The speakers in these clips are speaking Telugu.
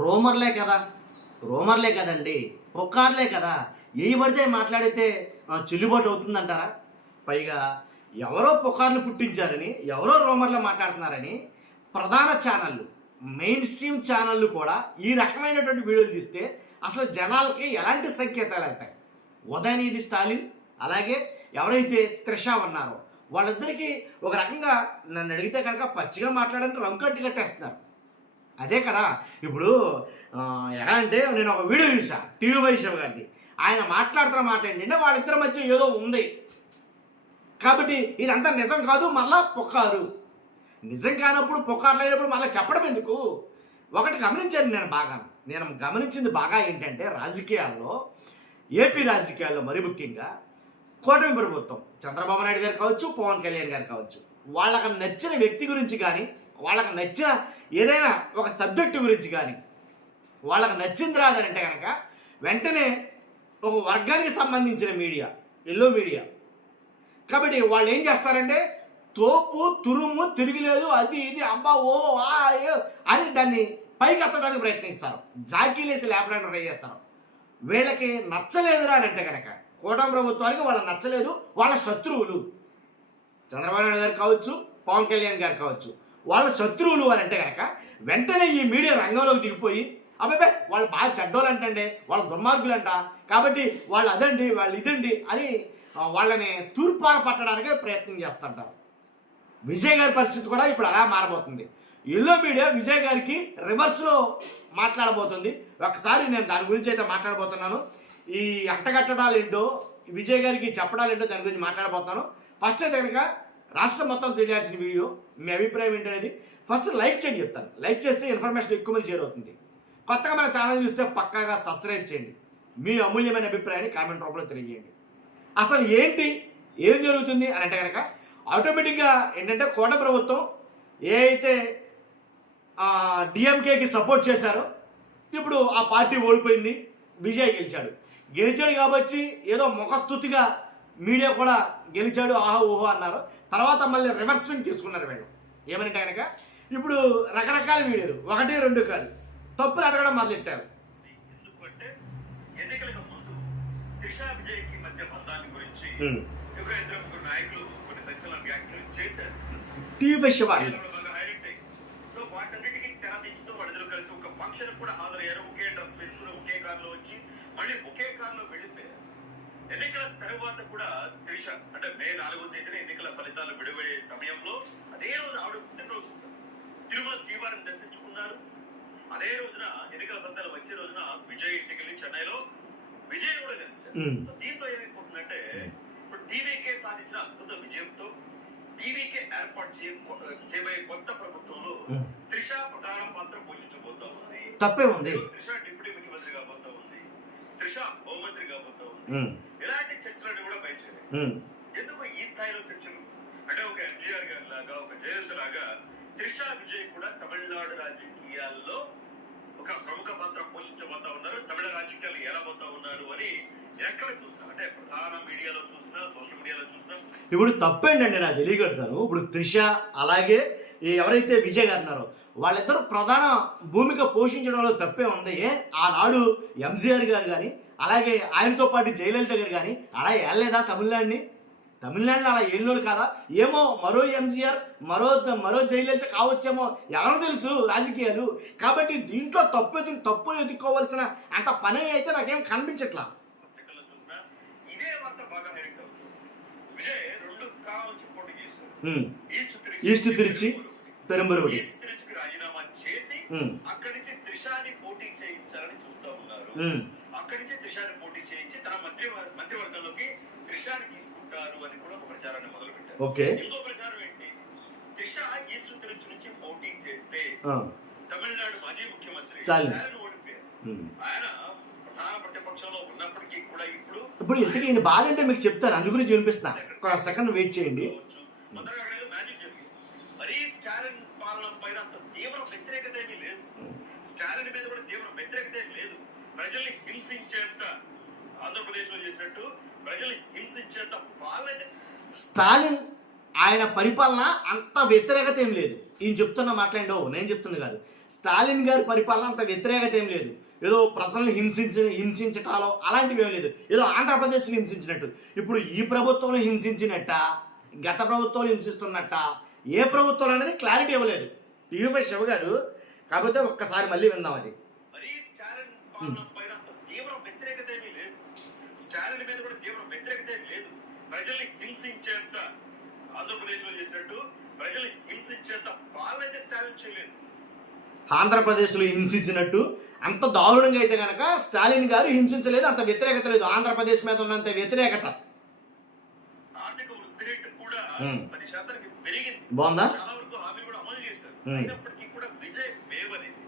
రూమర్లే కదా, రూమర్లే కదండి, పుకార్లే కదా. ఏ పడితే మాట్లాడితే చెల్లుబాటు అవుతుందంటారా? పైగా ఎవరో పుకార్లు పుట్టించారని, ఎవరో రూమర్లు మాట్లాడుతున్నారని ప్రధాన ఛానళ్ళు, మెయిన్ స్ట్రీమ్ ఛానళ్ళు కూడా ఈ రకమైనటువంటి వీడియోలు తీస్తే అసలు జనాలకి ఎలాంటి సంకేతాలు వెళ్తాయి? ఉదయనిధి స్టాలిన్ అలాగే ఎవరైతే త్రిష ఉన్నారో వాళ్ళిద్దరికీ ఒక రకంగా నన్ను అడిగితే కనుక పచ్చిగా మాట్లాడడానికి రంకట్టి కట్టేస్తున్నారు. అదే కదా ఇప్పుడు ఎలా అంటే నేను ఒక వీడియో చూసా టీవీ వైష్ణవ్ గారిది. ఆయన మాట్లాడుతున్న మాట ఏంటంటే వాళ్ళిద్దరి మధ్య ఏదో ఉంది కాబట్టి ఇదంతా నిజం కాదు, మళ్ళా పుకారు. నిజం కానప్పుడు పుకార్లు అయినప్పుడు మళ్ళీ చెప్పడం ఎందుకు? ఒకటి గమనించాను నేను గమనించింది బాగా ఏంటంటే రాజకీయాల్లో, ఏపీ రాజకీయాల్లో మరి ముఖ్యంగా కూటమి ప్రభుత్వం చంద్రబాబు నాయుడు గారు కావచ్చు, పవన్ కళ్యాణ్ గారు కావచ్చు, వాళ్ళకి నచ్చిన వ్యక్తి గురించి కానీ, వాళ్ళకి నచ్చిన ఏదైనా ఒక సబ్జెక్టు గురించి కానీ వాళ్ళకి నచ్చింది రాదనంటే కనుక వెంటనే ఒక వర్గానికి సంబంధించిన మీడియా, ఎల్లో మీడియా కాబట్టి వాళ్ళు ఏం చేస్తారంటే తోపు తురుము తిరిగిలేదు అది ఇది అబ్బా ఓ అని దాన్ని పైకి ఎత్తడానికి ప్రయత్నిస్తారు, జాకీలేసి లేపడానికి ట్రై చేస్తారు. వీళ్ళకి నచ్చలేదురా అని అంటే కనుక కూటమి ప్రభుత్వానికి వాళ్ళకి నచ్చలేదు, వాళ్ళ శత్రువులు చంద్రబాబు నాయుడు గారు కావచ్చు, పవన్ కళ్యాణ్ గారు కావచ్చు, వాళ్ళ శత్రువులు అని అంటే కనుక వెంటనే ఈ మీడియా రంగంలోకి దిగిపోయి అబ్బాయి వాళ్ళు బాగా చెడ్డోళ్ళు అంటండి, వాళ్ళ దుర్మార్గులు అంట కాబట్టి వాళ్ళు అదండి వాళ్ళు ఇదండి అని వాళ్ళని తూర్పార పట్టడానికే ప్రయత్నం చేస్తుంటారు. విజయ్ గారి పరిస్థితి కూడా ఇప్పుడు అలా మారబోతుంది. ఎల్లో మీడియా విజయ్ గారికి రివర్స్లో మాట్లాడబోతుంది. ఒకసారి నేను దాని గురించి అయితే మాట్లాడబోతున్నాను. ఈ అంటగట్టడాలు ఏంటో విజయ్ గారికి చెప్పడాలు ఏంటో దాని గురించి మాట్లాడబోతున్నాను. ఫస్ట్ అయితే కనుక రాష్ట్రం మొత్తం తెలియాల్సిన వీడియో, మీ అభిప్రాయం ఏంటనేది ఫస్ట్ లైక్ చేయండి చెప్తాను. లైక్ చేస్తే ఇన్ఫర్మేషన్ ఎక్కువ మంది షేర్ అవుతుంది. కొత్తగా మన ఛానల్ చూస్తే పక్కాగా సబ్స్క్రైబ్ చేయండి. మీ అమూల్యమైన అభిప్రాయాన్ని కామెంట్ రూపంలో తెలియజేయండి. అసలు ఏం జరుగుతుంది అని అంటే కనుక ఆటోమేటిక్గా ఏంటంటే కోట ప్రభుత్వం ఏ అయితే డిఎంకేకి సపోర్ట్ చేశారో ఇప్పుడు ఆ పార్టీ ఓడిపోయింది, విజయ్ గెలిచాడు కాబట్టి ఏదో ముఖస్తుతిగా మీడియా కూడా గెలిచాడు ఆహా ఊహో అన్నారు. తర్వాత మళ్ళీ రివర్స్ స్వింగ్ తీసుకున్నారు వీళ్ళు. ఏమనంటే కనుక ఇప్పుడు రకరకాల వీడియోలు, 1, 2 కాదు, తప్పులు అడగడం మొదలెట్టారు. ఎందుకంటే ఎన్నికలకు ముందు త్రిష విజయ్కి మధ్య బంధాన్ని గురించి ఒక 2-3 నాయకులు కొన్ని సంచలన వ్యాఖ్యలు చేశారు. టీవీ సో వాటన్నిటికీ తెర దించుతూ వాళ్ళిద్దరూ కలిసి ఒక ఫంక్షన్ కూడా హాజరయ్యారు. ఒకే డ్రెస్ వేసుకుని ఒకే కారులో వచ్చి మళ్ళీ ఒకే కారులో వెళ్ళిపోయారు. ఎన్నికల తర్వాత కూడా త్రిష అంటే మే 4వ తేదీన ఎన్నికల ఫలితాలు విడుదలయ్యే సమయంలో అదే రోజు ఆవిడ పుట్టినరోజు తిరుమల శ్రీవారిని దర్శించుకున్నారు. అదే రోజున ఎన్నికల ఫలితాలు వచ్చే రోజున విజయ్ ఇంటికి వెళ్ళి చెన్నైలో విజయ్ కూడా కలిశారు. సో దీంతో ఏమైపోతుందంటే ఇప్పుడు టీవీకే సాధించిన అద్భుత విజయంతో టీవీకే ఏర్పాటు చేయబోయే కొత్త ప్రభుత్వంలో త్రిష ప్రధాన పాత్ర పోషించబోతా ఉంది. తప్పే ఉంది. త్రిష డిప్యూటీ ముఖ్యమంత్రి కాబోతా ఉంది, త్రిష హోంమంత్రి కాబోతా ఉంది. ఇలాంటి చర్చలన్నీ కూడా బయటకు ఎందుకు ఈ స్థాయిలో చర్చలు అంటే ఒక ఎన్టీఆర్ గారి లాగా, ఒక జయలలిత లాగా త్రిష విజయ్ కూడా తమిళనాడు రాజకీయాల్లో ఒక ప్రముఖ పాత్ర పోషించబోతా ఉన్నారు. తమిళ రాజకీయాలు ఎలా పోతా ఉన్నారు అని ఎక్కడ చూసినా అంటే ప్రధాన మీడియాలో చూసినా, సోషల్ మీడియాలో చూసినా ఇప్పుడు తప్పేంటండి నాకు తెలియగలుగుతాను. ఇప్పుడు త్రిష అలాగే ఎవరైతే విజయ్ గారు ఉన్నారో వాళ్ళిద్దరూ ప్రధాన భూమిక పోషించడంలో తప్పే ఉంది. ఆనాడు ఎంజీఆర్ గారు కానీ అలాగే ఆయనతో పాటు జయలలిత గారు కానీ అలా వెళ్ళలేదా తమిళనాడులో అలా ఏళ్ళోళ్ళు కాదా? ఏమో మరో ఎంజీఆర్ మరో జయలలిత కావచ్చేమో, ఎవరో తెలుసు రాజకీయాలు. కాబట్టి దీంట్లో తప్పులు ఎదుర్కోవాల్సిన అంత పని అయితే నాకేం కనిపించట్లా. ఇదే వార్త బాగా హైలైట్ అవుతుంది. విజయ్ 2 స్థానాల నుంచి పోటీ చేశారు. ఈస్ట్ తిరుచి, పెరంబరూరు. ఈస్ట్ తిరుచికి రాజీనామా చేసి అక్కడి నుంచి త్రిషాని పోటీ చేయించాలని చూస్తూ ఉన్నారు. అక్కడి నుంచి త్రిషాని పోటీ చేయించి తన మంత్రివర్గంలోకి త్రిషాని తీసుకుంటారు అని కూడా ఒక ప్రచారాన్ని మొదలు పెట్టారు. ఇంకో ప్రచారం ఏంటి, త్రిష ఈస్ట్ తిరుచి నుంచి పోటీ చేస్తే తమిళనాడు మాజీ ముఖ్యమంత్రి స్టాలిన్ ఓడిపోయారు. ఆయన ప్రధాన ప్రతిపక్షంలో ఉన్నప్పటికీ కూడా ఇప్పుడు ఇంతకీ ఈయన బాధ అంటే మీకు చెప్తాను, అందు గురించి వినిపిస్తున్నా. ఒక సెకండ్ వెయిట్ చేయండి. మ్యాజిక్ జరిగింది. మరీ స్టాలిన్ పాలన పైన అంత తీవ్ర వ్యతిరేకత ఏమీ లేదు, స్టాలిన్ మీద కూడా తీవ్ర వ్యతిరేకత ఏమీ లేదు. ప్రజల్ని హింసించేంత ఆంధ్రప్రదేశ్ లో చేసినట్టు ప్రజల్ని హింసించేంత పాలన స్టాలిన్ ఆయన పరిపాలన అంత వ్యతిరేకత ఏం లేదు. ఈయన చెప్తున్న మాట్లాడిండో నేను చెప్తుంది కాదు. స్టాలిన్ గారి పరిపాలన అంత వ్యతిరేకత ఏం లేదు. ఏదో ప్రజల్ని హింసించటాలో అలాంటివి ఏం లేదు. ఏదో ఆంధ్రప్రదేశ్ని హింసించినట్టు. ఇప్పుడు ఈ ప్రభుత్వంలో హింసించినట్ట, గత ప్రభుత్వంలో హింసిస్తున్నట్ట, ఏ ప్రభుత్వం అనేది క్లారిటీ ఇవ్వలేదు టీవీ శివ గారు. కాకపోతే ఒక్కసారి మళ్ళీ విందాం అది. మరీ స్టాలిన్ పాలన పైన అంత తీవ్ర వ్యతిరేకత ఏమీ లేదు. స్టాలిన్ మీద కూడా తీవ్ర వ్యతిరేకత ఏమీ లేదు. ప్రజల్ని హింసించేంత ఆంధ్రప్రదేశ్ లో చేసినట్టు ప్రజల్ని హింసించేంత పాలన అయితే స్టాలిన్ చేయలేదు. ఆంధ్రప్రదేశ్లో హింసించినట్టు అంత దారుణంగా అయితే కనుక స్టాలిన్ గారు హింసించలేదు. అంత వ్యతిరేకత లేదు. ఆంధ్రప్రదేశ్ మీద ఉన్నంత వ్యతిరేకత. ఆర్థిక వృద్ధి రేటు కూడా 10% పెరిగింది. బాగుందా? చాలా వరకు హామీలు కూడా అమలు చేశారు. అయినప్పటికీ కూడా విజయ్ వేవ్ అనేది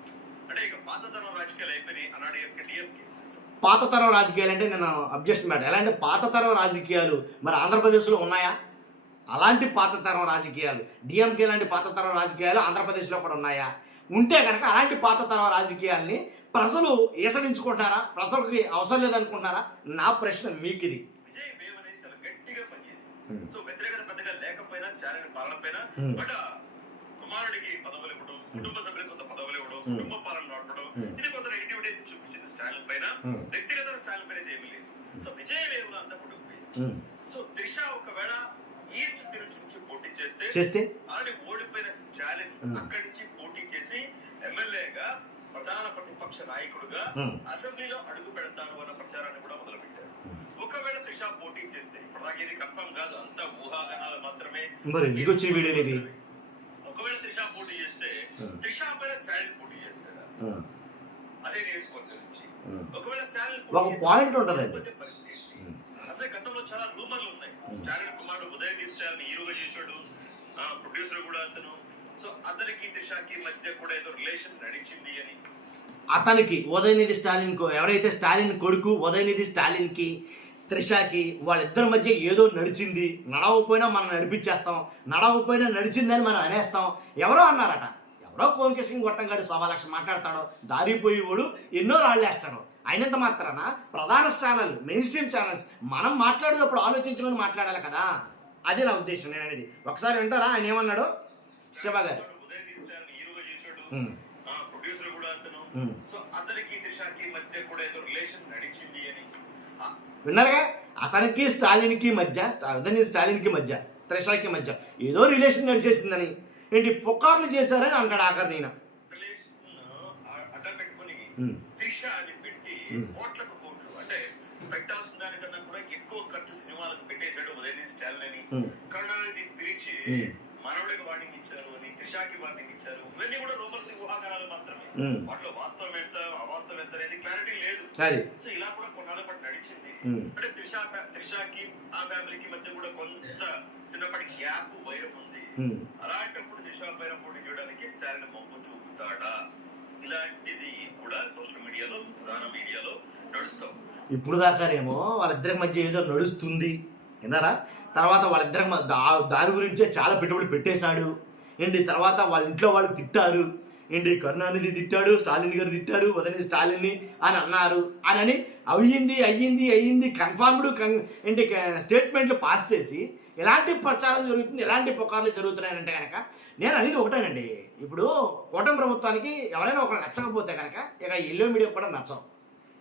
అంటే ఇక పాతతరం రాజకీయాలు అయిపోయినాయి అన్నాడు డిఎంకే. పాత తరం రాజకీయాలు అంటే నేను అబ్జెక్షన్ మాట. ఎలా అంటే పాత తరం రాజకీయాలు మరి ఆంధ్రప్రదేశ్లో ఉన్నాయా? అలాంటి పాత తరం రాజకీయాలు డిఎంకే లాంటి పాత తరం రాజకీయాలు ఆంధ్రప్రదేశ్లో కూడా ఉన్నాయా? ఉంటే కనుక అలాంటి పాత తరం రాజకీయాల్ని ప్రజలు ఏసడించుకుంటారా? ప్రజలకి అవసరం లేదనుకుంటారా? నా ప్రశ్న మీకు ఇది. విజయ్ వేవ్ అనేది చాలా గట్టిగా పనిచేసింది. సో వ్యతిరేకత పెద్దగా లేకపోయినా స్టాలిన్ పాలన పైన బట్ కుమారుడికి పదవులు ఇవ్వడం, కుటుంబ సభ్యులకు కొంత పదవులు ఇవ్వడం, కుటుంబ పాలన నడపడం, ఇది కొంత నెగిటివిటీ అయితే చూపించింది స్టాలిన్ పైన. వ్యక్తిగత స్టాలిన్ పైన ఏమీ లేదు. సో విజయ్ వేవ్ లో అంతా పుట్టుకుపోయింది. సో త్రిష ఒకవేళ ఈస్ట్ తిరుచి నుంచి పోటీ చేస్తే ఆల్రెడీ ఓడిపోయిన స్టాలిన్ అక్కడి నుంచి పోటీ చేసి ఎమ్మెల్యేగా ప్రధాన ప్రతిపక్ష నాయకుడుగా అసెంబ్లీలో అడుగు పెడతాను అన్న ప్రచారాన్ని కూడా మొదలుపెట్టారు. ఒకవేళ త్రిష పోటీ చేస్తే ఇప్పటిదాకా ఇది కన్ఫర్మ్ కాదు, అంతా ఊహాగానాలు మాత్రమే. ఒకవేళ త్రిష పోటీ చేస్తే త్రిష పైన స్టాలిన్ పోటీ చేస్తాడా అదే నియోజకవర్గం నుంచి? ఒకవేళ స్టాలిన్ ఒక పాయింట్ ఉంటదండి. పరిస్థితి అసలు గతంలో చాలా రూమర్లు ఉన్నాయి. స్టాలిన్ కుమారుడు ఉదయనిధి స్టాలిన్ హీరోగా చేశాడు, ప్రొడ్యూసర్ కూడా అతను. సో అతనికి త్రిషకి మధ్య కూడా ఏదో రిలేషన్ నడిచింది అని. అతనికి ఉదయనిధి స్టాలిన్ ఎవరైతే స్టాలిన్ కొడుకు ఉదయనిధి స్టాలిన్కి త్రిషకి వాళ్ళిద్దరి మధ్య ఏదో నడిచింది. నడవకపోయినా మనం నడిపించేస్తాం, నడవకపోయినా నడిచిందని మనం అనేస్తాం. ఎవరో అన్నారట. ఎవరో కోన్ కిసింగ్ గొట్టంగాడు 1,00,000 మాట్లాడతాడో, దారిపోయేవాడు ఎన్నో రాళ్ళు వేస్తాడు. అయినంత మాత్రాన ప్రధాన ఛానల్, మెయిన్ స్ట్రీమ్ ఛానల్స్ మనం మాట్లాడేటప్పుడు ఆలోచించుకొని మాట్లాడాలి కదా. అది నా ఉద్దేశం. నేను అనేది ఒకసారి వింటారా ఆయన ఏమన్నాడు శివ గారు? ఉదయనిధి స్టాలిన్ హీరోగా చేశాడు, ప్రొడ్యూసర్ కూడా అతను. సో అతనికి త్రిషకి మధ్య కూడా ఏదో రిలేషన్ నడిచింది అని విన్నారుగా? అతనికి స్టాలిన్కి మధ్య, ఉదయనిధి స్టాలిన్కి మధ్య, త్రిషకి మధ్య ఏదో రిలేషన్ నడిచేసిందని ఏంటి పుకార్లు చేశారని అంటాడు ఆఖరి. నేను అడ్డం పెట్టుకుని త్రిష అని పెట్టి కోట్లకు కోట్లు అంటే పెట్టాల్సిన దానికన్నా కూడా ఎక్కువ ఖర్చు సినిమాలకు పెట్టేశాడు ఉదయనిధి స్టాలిన్ అని. కరుణానిధి పిలిచి మనవడికి వార్నింగ్ ఇచ్చారు అని, త్రిషకి వార్నింగ్ ఇచ్చారు. ఇవన్నీ కూడా రూమర్స్, ఊహాగానాలు మాత్రమే. వాటిలో వాస్తవం ఎంత అవాస్తవం ఎంత అనేది క్లారిటీ లేదు. సో ఇలా కూడా కొన్నాళ్ళ పాటు నడిచింది. అంటే త్రిషకి ఆ ఫ్యామిలీకి మధ్య కూడా కొంత చిన్నప్పటి గ్యాప్, వైరం ఉంది. అలాంటప్పుడు త్రిష పైన పోటీ చేయడానికి స్టాలిన్ మొగ్గు చూపుతాడా? ఇలాంటిది కూడా సోషల్ మీడియాలో, ప్రధాన మీడియాలో నడుస్తాం. ఇప్పుడు దాకానేమో వాళ్ళిద్దరి మధ్య ఏదో నడుస్తుంది విన్నారా? తర్వాత వాళ్ళిద్దరి దాని గురించే చాలా పెట్టుబడి పెట్టేశాడు ఏంటి. తర్వాత వాళ్ళ ఇంట్లో వాళ్ళు తిట్టారు ఏంటి, కరుణానిధి తిట్టాడు, స్టాలిన్ గారు తిట్టారు, ఉదయనిధి స్టాలిన్ని అని అన్నారు అని అయ్యింది కన్ఫర్మ్డ్ ఏంటి స్టేట్మెంట్లు పాస్ చేసి ఎలాంటి ప్రచారం జరుగుతుంది, ఎలాంటి పుకార్లు జరుగుతున్నాయంటే కనుక నేను అనేది ఒకటేనండి. ఇప్పుడు కూటమి ప్రభుత్వానికి ఎవరైనా ఒకరు నచ్చకపోతే కనుక ఇక ఎల్లో మీడియా కూడా నచ్చవు.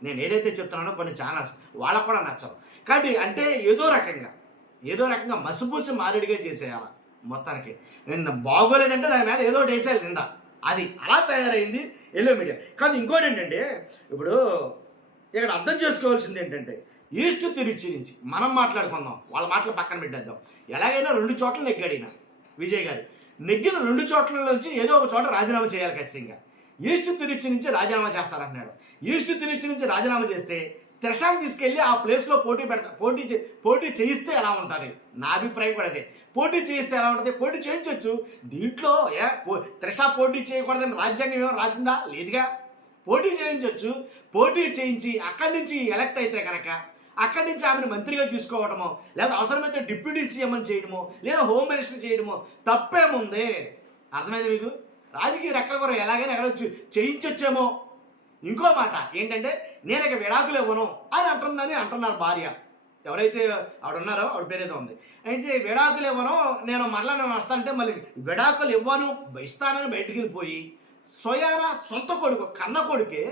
నేను ఏదైతే చెప్తున్నానో కొన్ని ఛానల్స్ వాళ్ళకు కూడా నచ్చవు. కాబట్టి అంటే ఏదో రకంగా మసిపూసి మారేడుగా చేసేయాలి మొత్తానికి. నేను బాగోలేదంటే దాని మీద ఏదో ఒకటి వేసేయాలి నింద. అది అలా తయారైంది ఎల్లో మీడియా. కానీ ఇంకోటి ఏంటంటే ఇప్పుడు ఇక్కడ అర్థం చేసుకోవాల్సింది ఏంటంటే ఈస్ట్ తిరుచి నుంచి మనం మాట్లాడుకుందాం, వాళ్ళ మాటలు పక్కన పెట్టేద్దాం. ఎలాగైనా 2 చోట్ల నెగ్గాడు ఈయన విజయ్ గారు. నెగ్గిన 2 చోట్ల నుంచి ఏదో ఒక చోట రాజీనామా చేయాలి ఖచ్చితంగా. ఈస్ట్ తిరుచి నుంచి రాజీనామా చేస్తారంటున్నాడు. ఈస్ట్ తిరుచి నుంచి రాజీనామా చేస్తే త్రిషాన్ని తీసుకెళ్ళి ఆ ప్లేస్లో పోటీ చేయిస్తే ఎలా ఉంటుంది? నా అభిప్రాయం కూడా అదే. పోటీ చేయిస్తే ఎలా ఉంటుంది? పోటీ చేయించవచ్చు. దీంట్లో త్రిష పోటీ చేయకూడదని రాజ్యాంగం ఏమో రాసిందా? లేదుగా. పోటీ చేయించవచ్చు. పోటీ చేయించి అక్కడి నుంచి ఎలక్ట్ అయితే కనుక అక్కడి నుంచి ఆమెను మంత్రిగా తీసుకోవటమో, లేదా అవసరమైతే డిప్యూటీ సీఎం అని చేయడమో, లేదా హోమ్ మినిస్టర్ చేయడమో తప్పేముంది? అర్థమైంది మీకు? రాజకీయ రెక్కల కూడా ఎలాగైనా ఎగరొచ్చు, చేయించొచ్చేమో. ఇంకో మాట ఏంటంటే నేను ఇక విడాకులు ఇవ్వను అని అంటున్నారు భార్య. ఎవరైతే ఆవిడున్నారో ఆవిడ పేరేదో ఉంది. అయితే విడాకులు ఇవ్వను, నేను వస్తానంటే మళ్ళీ విడాకులు ఇస్తానని బయటికి వెళ్ళిపోయి స్వయాన సొంత కొడుకు కన్న కొడుకే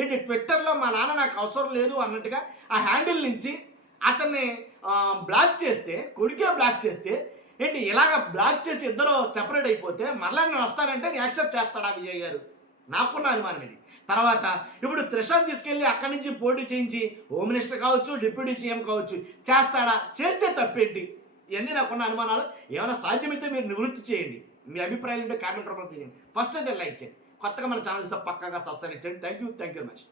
ఏంటి ట్విట్టర్లో మా నాన్న నాకు అవసరం లేదు అన్నట్టుగా ఆ హ్యాండిల్ నుంచి అతన్ని బ్లాక్ చేస్తే, కొడుకే బ్లాక్ చేస్తే ఏంటి ఇలాగ బ్లాక్ చేసి ఇద్దరు సెపరేట్ అయిపోతే మరలా నేను వస్తానంటే నేను యాక్సెప్ట్ చేస్తాడా విజయ్ గారు? నాకున్న అనుమానం ఇది. తర్వాత ఇప్పుడు త్రిషాన్ని తీసుకెళ్ళి అక్కడి నుంచి పోటీ చేయించి హోమ్ మినిస్టర్ కావచ్చు, డిప్యూటీ సీఎం కావచ్చు చేస్తాడా? చేస్తే తప్పేంటి? ఇవన్నీ నాకున్న అనుమానాలు. ఏమైనా సాధ్యమైతే మీరు నివృత్తి చేయండి. మీ అభిప్రాయాలు ఉంటే కామెంట్ రూపంలో తెలియండి. ఫస్ట్ అయితే లైక్ చేయండి. కొత్తగా మన ఛానల్స్తో పక్కాగా సబ్స్క్రైబ్ చేయండి. Thank you very much.